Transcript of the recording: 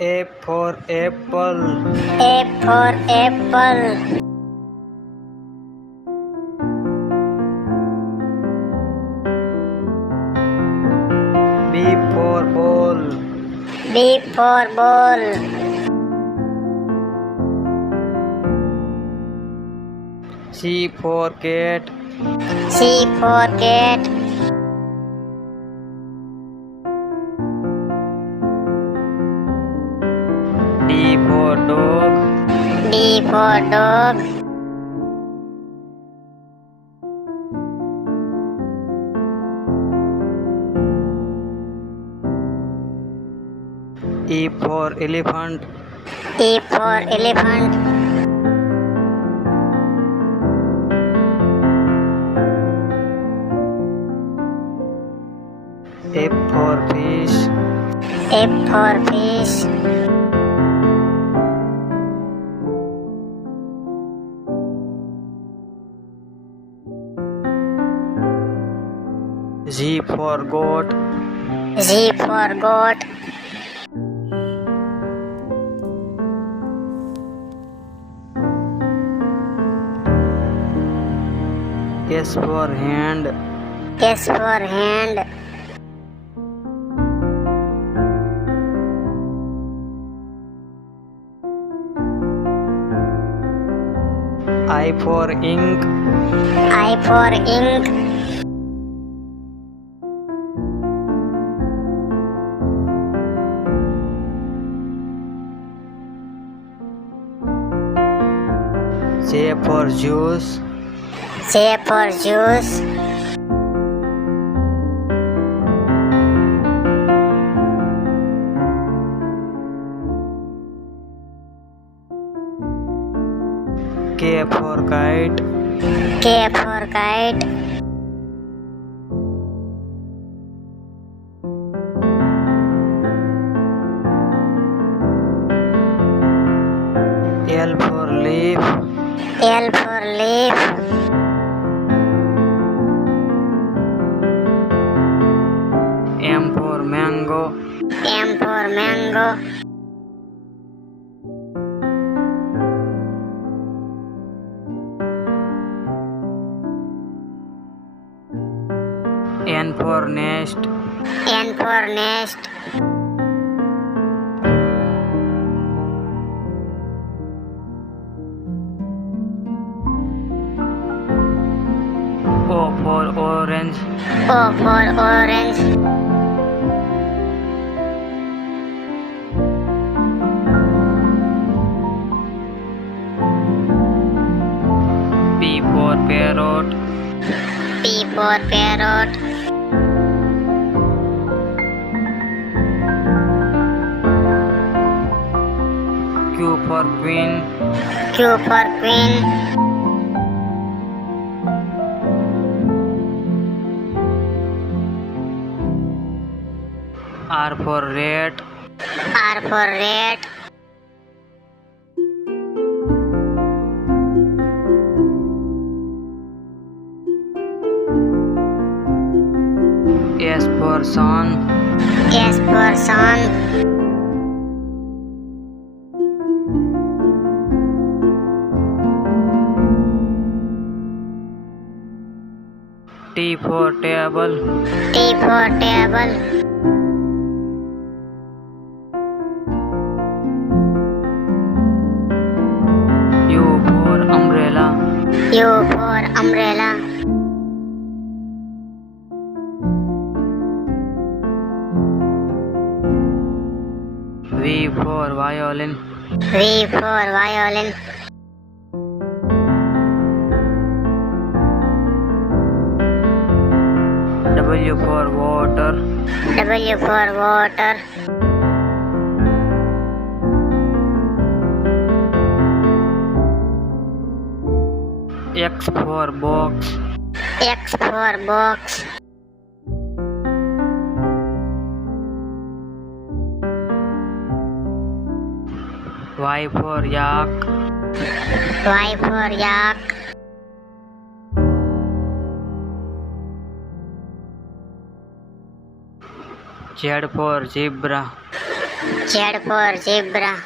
A for apple. A for apple. B for ball. B for ball. C for cat. C for cat. D for dog. D for dog. E for elephant. E for elephant. F for fish. F for fish. G for goat. G for goat. S for hand. S for hand. I for ink. I for ink. J for juice. J for juice. K for kite. K for kite. L for leaf. L for leaf. M for mango. M for mango. N for nest. N for nest. O for orange. O for orange. P for parrot. P for parrot. Q for queen. Q for queen. R for rat. R for rat. S for sun. S for sun. T for table. T for table. U for umbrella. U for umbrella. V for violin. V for violin. W for water. W for water. X for box. X for box. Y for yak. Y for yak. Z for zebra. Z for zebra,